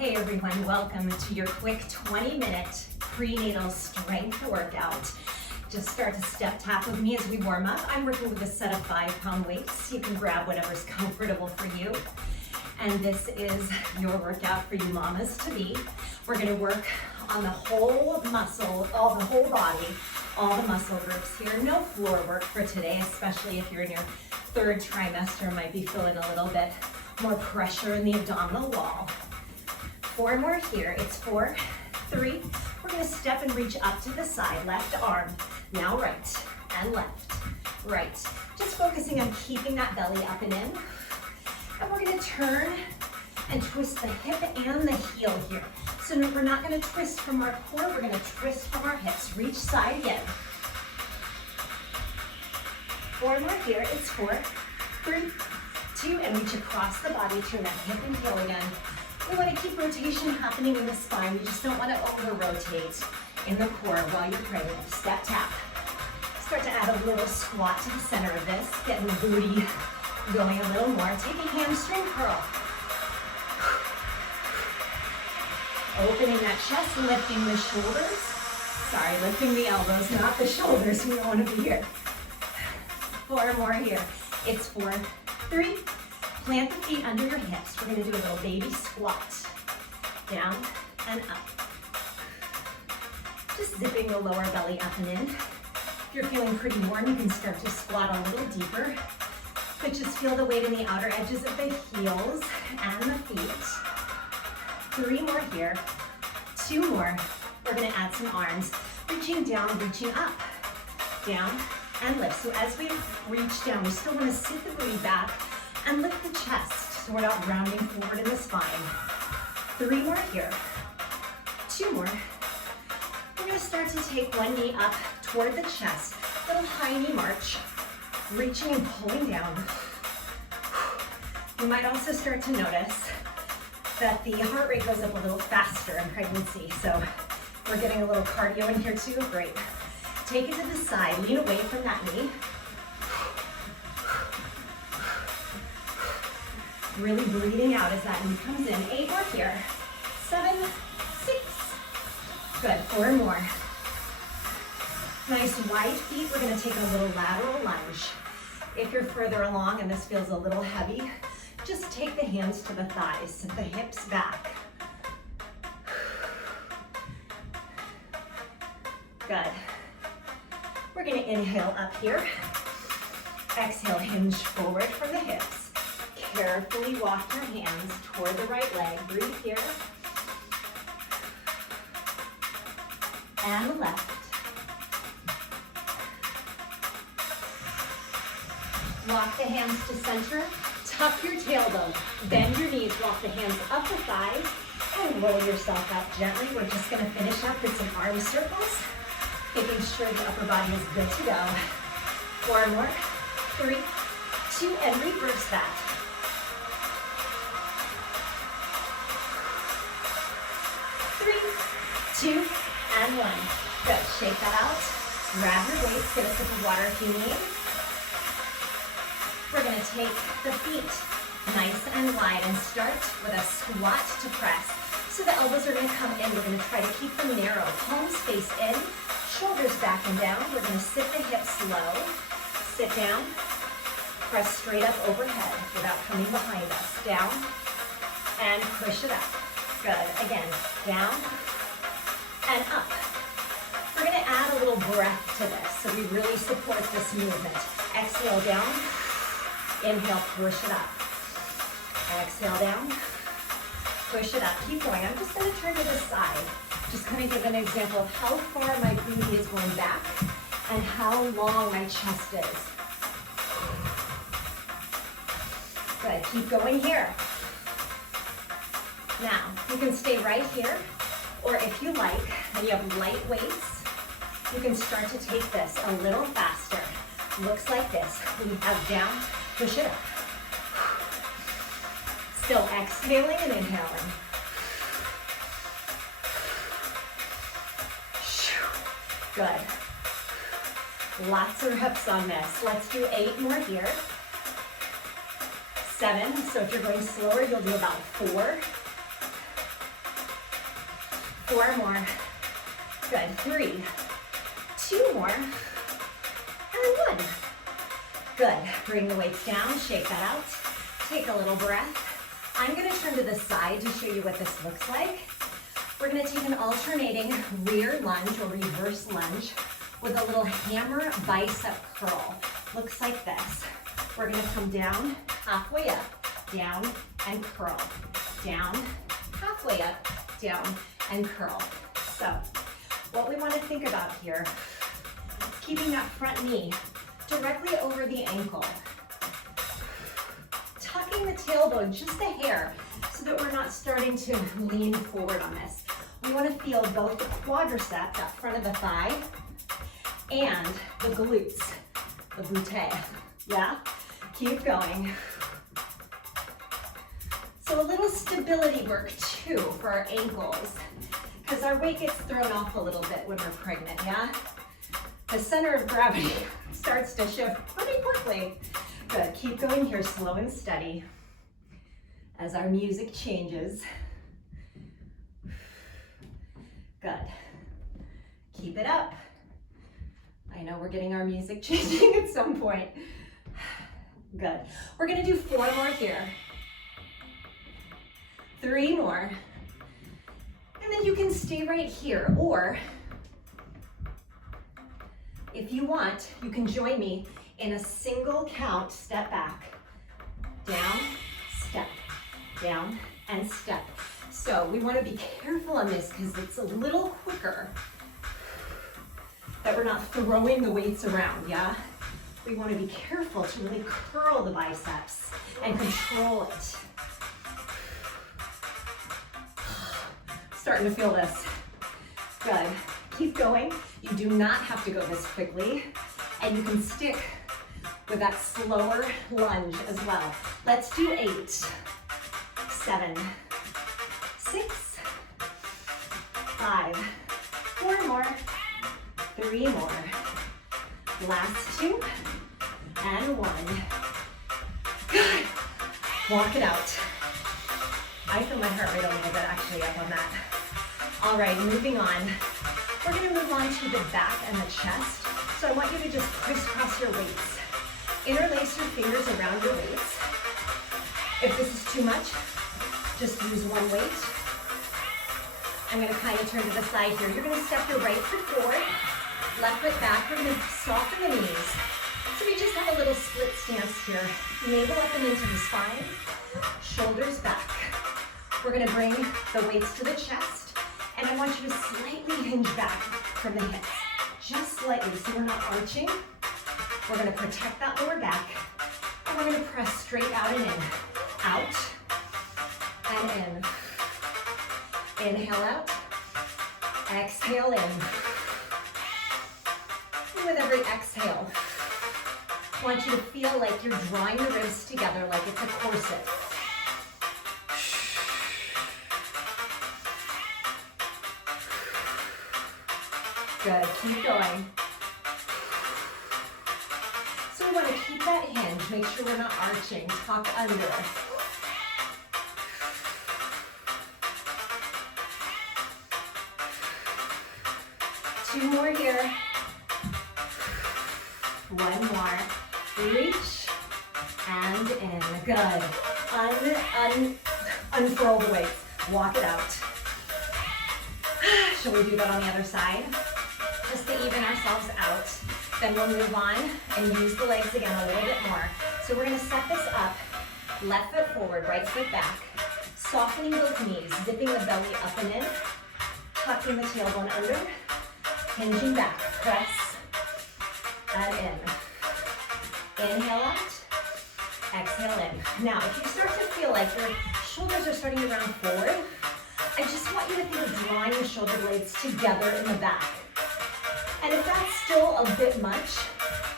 Hey everyone, welcome to your quick 20-minute prenatal strength workout. Just start to step tap with me as we warm up. I'm working with a set of 5-pound weights. You can grab whatever's comfortable for you. And this is your workout for you mamas to be. We're gonna work on the whole muscle, the whole body, all the muscle groups here. No floor work for today, especially if you're in your third trimester, might be feeling a little bit more pressure in the abdominal wall. 4 more here. It's 4, 3. We're gonna step and reach up to the side. Left arm, now right and left, right. Just focusing on keeping that belly up and in. And we're gonna turn and twist the hip and the heel here. So we're not gonna twist from our core, we're gonna twist from our hips. Reach side again. 4 more here. It's 4, 3, 2, and reach across the body. Turn that hip and heel again. We want to keep rotation happening in the spine. We just don't want to over-rotate in the core while you're pregnant. Step tap. Start to add a little squat to the center of this, getting the booty going a little more. Take a hamstring curl. Opening that chest, lifting the shoulders. Sorry, lifting the elbows, not the shoulders. We don't want to be here. 4 more here. It's 4, 3. Plant the feet under your hips. We're gonna do a little baby squat. Down and up. Just zipping the lower belly up and in. If you're feeling pretty warm, you can start to squat a little deeper. But just feel the weight in the outer edges of the heels and the feet. 3 more here. 2 more. We're gonna add some arms. Reaching down, reaching up. Down and lift. So as we reach down, we still wanna sit the booty back and lift the chest, so we're not rounding forward in the spine. 3 more here. 2 more. We're gonna start to take one knee up toward the chest. Little high knee march, reaching and pulling down. You might also start to notice that the heart rate goes up a little faster in pregnancy, so we're getting a little cardio in here too. Great. Take it to the side, lean away from that knee. Really breathing out as that knee comes in. 8 more here. 7, 6. Good, 4 more. Nice wide feet. We're gonna take a little lateral lunge. If you're further along and this feels a little heavy, just take the hands to the thighs, sit the hips back. Good. We're gonna inhale up here. Exhale, hinge forward from the hips. Carefully walk your hands toward the right leg. Breathe here. And the left. Walk the hands to center. Tuck your tailbone. Bend your knees. Walk the hands up the thighs. And roll yourself up gently. We're just going to finish up with some arm circles. Making sure the upper body is good to go. 4 more. 3, 2, and reverse that. 3, 2, and 1. Good, shake that out. Grab your weights, get a sip of water if you need. We're gonna take the feet nice and wide and start with a squat to press. So the elbows are gonna come in. We're gonna try to keep them narrow. Palms face in, shoulders back and down. We're gonna sit the hips low. Sit down, press straight up overhead without coming behind us. Down, and push it up. Good, again, down and up. We're gonna add a little breath to this so we really support this movement. Exhale down, inhale, push it up. Exhale down, push it up. Keep going. I'm just gonna turn to the side. Just kind of give an example of how far my booty is going back and how long my chest is. Good, keep going here. Now, you can stay right here, or if you like, and you have light weights, you can start to take this a little faster. Looks like this. We have down, push it up. Still exhaling and inhaling. Good. Lots of reps on this. Let's do 8 more here. 7, so if you're going slower, you'll do about 4. 4 more. Good, 3, 2 more, and 1. Good, bring the weights down, shake that out. Take a little breath. I'm gonna turn to the side to show you what this looks like. We're gonna take an alternating rear lunge or reverse lunge with a little hammer bicep curl. Looks like this. We're gonna come down, halfway up, down, and curl. Down, halfway up, down, and curl. So, what we wanna think about here is keeping that front knee directly over the ankle. Tucking the tailbone just a hair so that we're not starting to lean forward on this. We want to feel both the quadricep, that front of the thigh, and the glutes, the butte. Yeah? Keep going. So a little stability work too for our ankles, because our weight gets thrown off a little bit when we're pregnant, yeah? The center of gravity starts to shift pretty quickly. Good, keep going here, slow and steady as our music changes. Good, keep it up. I know we're getting our music changing at some point. Good, we're gonna do 4 more here. 3 more. And then you can stay right here, or if you want, you can join me in a single count, step back, down, step, down, and step. So we want to be careful on this because it's a little quicker that we're not throwing the weights around, yeah? We want to be careful to really curl the biceps and control it. Starting to feel this. Good, keep going. You do not have to go this quickly, and you can stick with that slower lunge as well. Let's do 8, 7, 6, 5, 4 more, 3 more, last 2, and 1. Good. Walk it out. I feel my heart rate a little bit actually up on that. All right, moving on. We're gonna move on to the back and the chest. So I want you to just crisscross your weights. Interlace your fingers around your weights. If this is too much, just use one weight. I'm gonna kind of turn to the side here. You're gonna step your right foot forward, left foot back. We're gonna soften the knees. So we just have a little split stance here. Navel up and into the spine, shoulders back. We're gonna bring the weights to the chest, and I want you to slightly hinge back from the hips. Just slightly, so we're not arching. We're gonna protect that lower back, and we're gonna press straight out and in. Out, and in. Inhale out, exhale in. And with every exhale, I want you to feel like you're drawing the ribs together like it's a corset. Good, keep going. So we want to keep that hinge, make sure we're not arching, tuck under. Two more here. One more. Reach and in. Good. Unfurl the weights. Walk it out. Shall we do that on the other side? Just to even ourselves out. Then we'll move on and use the legs again a little bit more. So we're going to set this up. Left foot forward, right foot back. Softening those knees, zipping the belly up and in. Tucking the tailbone under. Hinging back. Press and in. Inhale out. Exhale in. Now, if you start to feel like your shoulders are starting to round forward, I just want you to think of drawing the shoulder blades together in the back. And if that's still a bit much,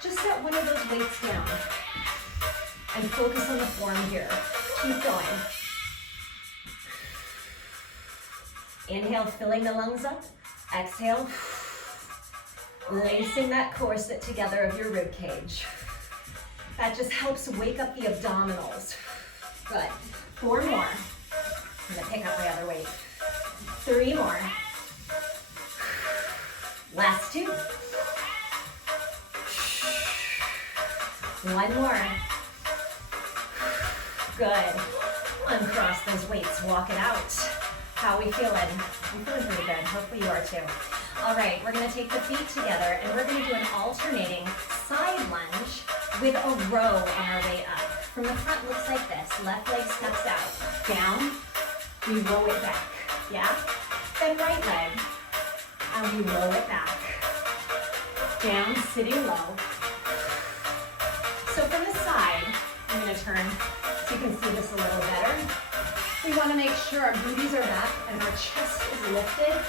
just set one of those weights down and focus on the form here. Keep going. Inhale, filling the lungs up. Exhale, lacing that corset together of your rib cage. That just helps wake up the abdominals. Good. 4 more. I'm gonna pick up my other weight. 3 more. Good. Uncross those weights, walk it out. How are we feeling? I'm feeling pretty good. Hopefully you are too. All right, we're gonna take the feet together and we're gonna do an alternating side lunge with a row on our way up. From the front, looks like this. Left leg steps out. Down, we roll it back. Yeah? Then right leg, and we roll it back. Down, sitting low. So from the side, I'm gonna turn so you can see this a little better. We wanna make sure our booties are back and our chest is lifted.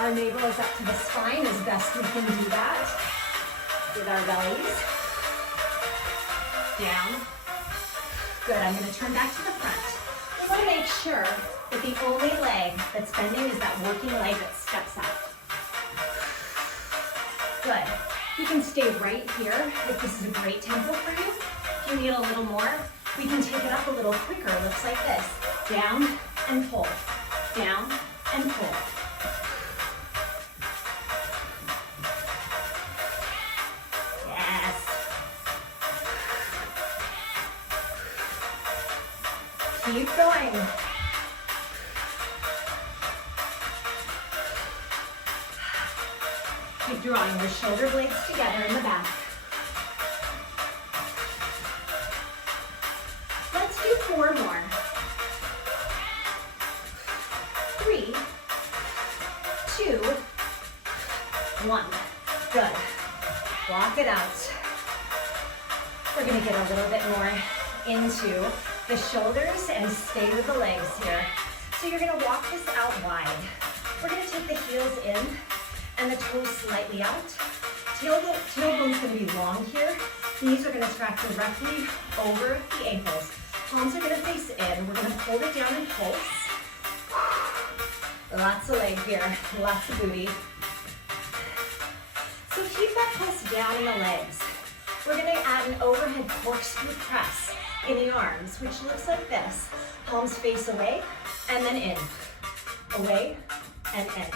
Our navel is up to the spine as best we can do that with our bellies. Down. Good, I'm gonna turn back to the front. We wanna make sure that the only leg that's bending is that working leg that steps out. Good. You can stay right here if this is a great tempo for you. If you need a little more, we can take it up a little quicker. It looks like this. Down and pull. Down and pull. Yes. Keep going. Keep drawing your shoulder blades together in the back. Let's do 4 more. 3, 2, 1. Good. Walk it out. We're gonna get a little bit more into the shoulders and stay with the legs here. So you're gonna walk this out wide. We're gonna take the heels in and the toes slightly out. Tailbone's gonna be long here. Knees are gonna track directly over the ankles. Palms are gonna face in. We're gonna hold it down and pulse. Lots of leg here, lots of booty. So keep that pulse down in the legs. We're gonna add an overhead corkscrew press in the arms, which looks like this. Palms face away and then in. Away and in.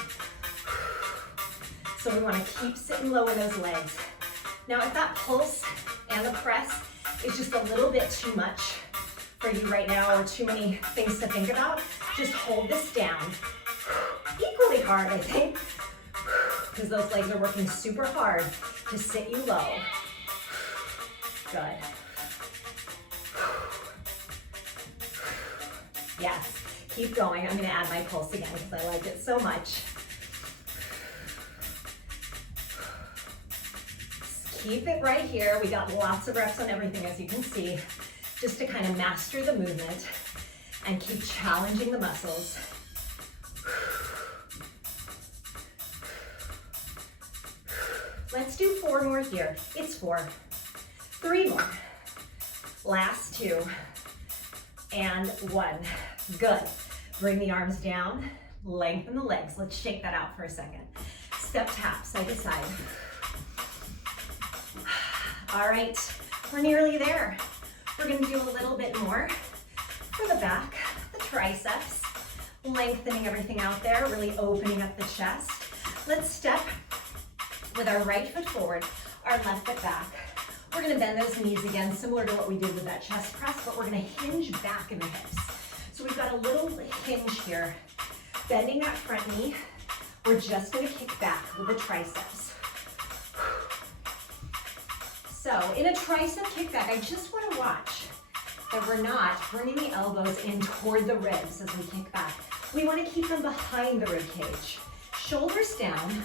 So we wanna keep sitting low in those legs. Now if that pulse and the press is just a little bit too much for you right now or too many things to think about, just hold this down. Equally hard, I think, because those legs are working super hard to sit you low. Good. Yes, keep going. I'm gonna add my pulse again because I like it so much. Keep it right here. We got lots of reps on everything, as you can see, just to kind of master the movement and keep challenging the muscles. Let's do 4 more here. It's 4. 3 more. Last 2. And 1. Good. Bring the arms down, lengthen the legs. Let's shake that out for a second. Step tap, side to side. All right, we're nearly there. We're gonna do a little bit more for the back, the triceps, lengthening everything out there, really opening up the chest. Let's step with our right foot forward, our left foot back. We're gonna bend those knees again, similar to what we did with that chest press, but we're gonna hinge back in the hips. So we've got a little hinge here. Bending that front knee, we're just gonna kick back with the triceps. So in a tricep kickback, I just want to watch that we're not bringing the elbows in toward the ribs as we kick back. We want to keep them behind the rib cage. Shoulders down,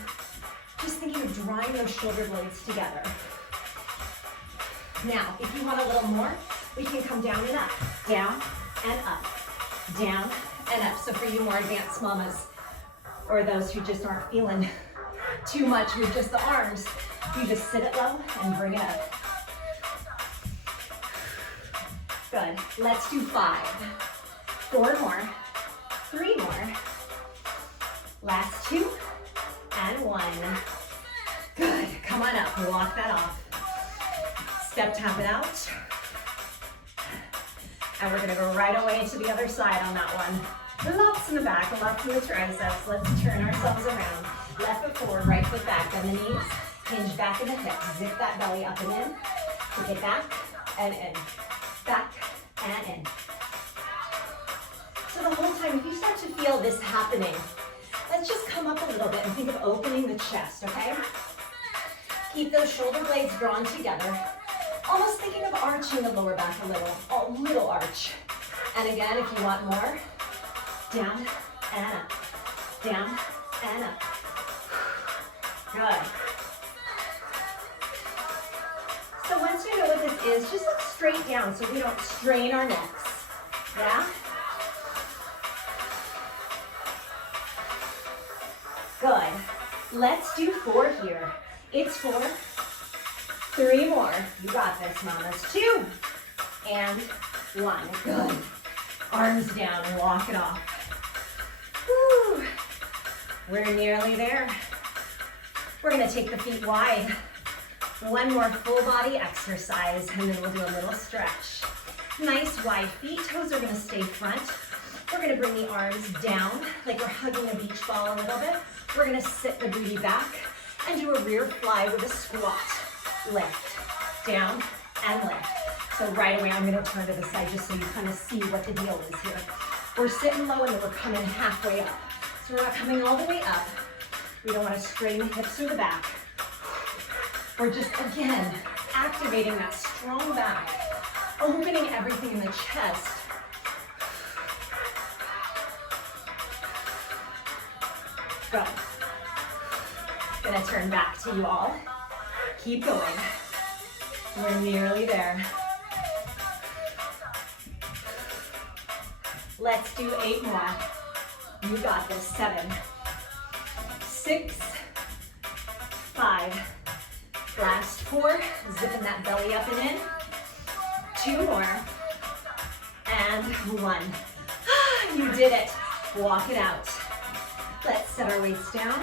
just thinking of drawing those shoulder blades together. Now, if you want a little more, we can come down and up, down and up, down and up. So for you more advanced mamas, or those who just aren't feeling too much with just the arms, you just sit it low and bring it up. Good. Let's do 5. 4 more. 3 more. Last 2 and 1. Good. Come on up. Walk that off. Step tap it out. And we're gonna go right away to the other side on that one. Lots in the back, lots in the triceps. Let's turn ourselves around. Left foot forward, right foot back, bend the knees. Hinge back in the hips, zip that belly up and in, kick it back and in, back and in. So the whole time, if you start to feel this happening, let's just come up a little bit and think of opening the chest, okay? Keep those shoulder blades drawn together. Almost thinking of arching the lower back a little arch. And again, if you want more, down and up, down and up. Good. So once you know what this is, just look straight down so we don't strain our necks. Yeah? Good. Let's do 4 here. It's 4. 3 more. You got this, mamas. 2 and 1. Good. Arms down and walk it off. Woo. We're nearly there. We're gonna take the feet wide. 1 more full body exercise, and then we'll do a little stretch. Nice wide feet, toes are gonna stay front. We're gonna bring the arms down, like we're hugging a beach ball a little bit. We're gonna sit the booty back and do a rear fly with a squat. Lift, down, and lift. So right away, I'm gonna turn to the side just so you kind of see what the deal is here. We're sitting low and then we're coming halfway up. So we're not coming all the way up. We don't wanna strain the hips or the back. We're just, again, activating that strong back, opening everything in the chest. Go. Gonna turn back to you all. Keep going. We're nearly there. Let's do 8 more. You got this. 7, 6, 5. Last 4. Zipping that belly up and in. 2 more. And 1. You did it. Walk it out. Let's set our weights down.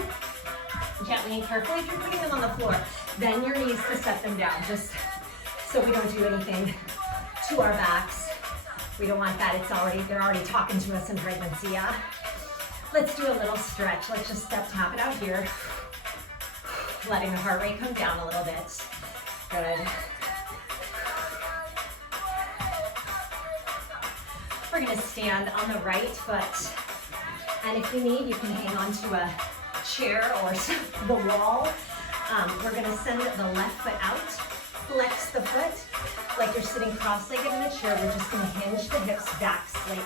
Gently and carefully. If you're putting them on the floor, bend your knees to set them down, just so we don't do anything to our backs. We don't want that. They're already talking to us in pregnancy, yeah? Let's do a little stretch. Let's just tap it out here. Letting the heart rate come down a little bit. Good. We're gonna stand on the right foot. And if you need, you can hang onto a chair or the wall. We're gonna send the left foot out, flex the foot, like you're sitting cross-legged in a chair. We're just gonna hinge the hips back slightly.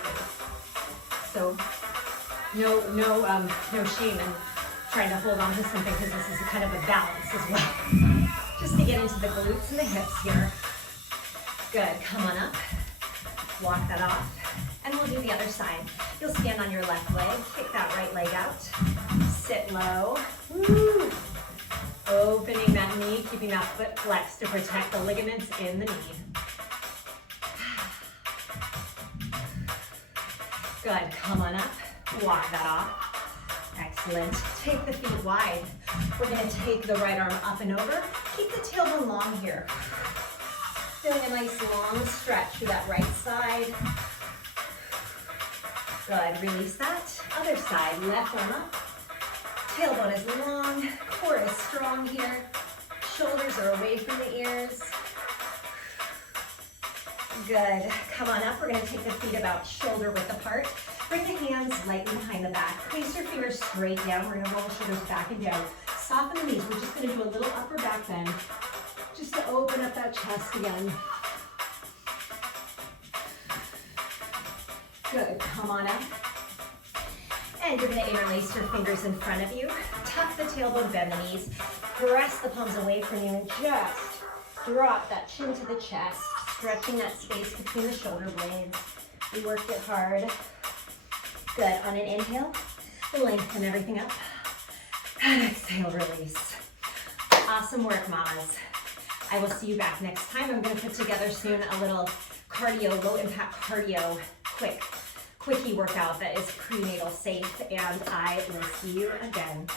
So no shame in trying to hold on to something, because this is a kind of a balance as well. Just to get into the glutes and the hips here. Good, come on up, walk that off. And we'll do the other side. You'll stand on your left leg, kick that right leg out, sit low. Woo. Opening that knee, keeping that foot flexed to protect the ligaments in the knee. Good, come on up, walk that off. Excellent, take the feet wide. We're gonna take the right arm up and over. Keep the tailbone long here. Feeling a nice long stretch through that right side. Good, release that. Other side, left arm up. Tailbone is long, core is strong here. Shoulders are away from the ears. Good, come on up. We're gonna take the feet about shoulder width apart. Bring the hands lightly behind the back. Place your fingers straight down. We're gonna roll the shoulders back and down. Soften the knees. We're just gonna do a little upper back bend, just to open up that chest again. Good, come on up. And you're gonna interlace your fingers in front of you. Tuck the tailbone, bend the knees. Press the palms away from you and just drop that chin to the chest, stretching that space between the shoulder blades. We worked it hard. Good, on an inhale, lengthen everything up. And exhale, release. Awesome work, mamas. I will see you back next time. I'm gonna put together soon a little cardio, low impact cardio, quickie workout that is prenatal safe, and I will see you again.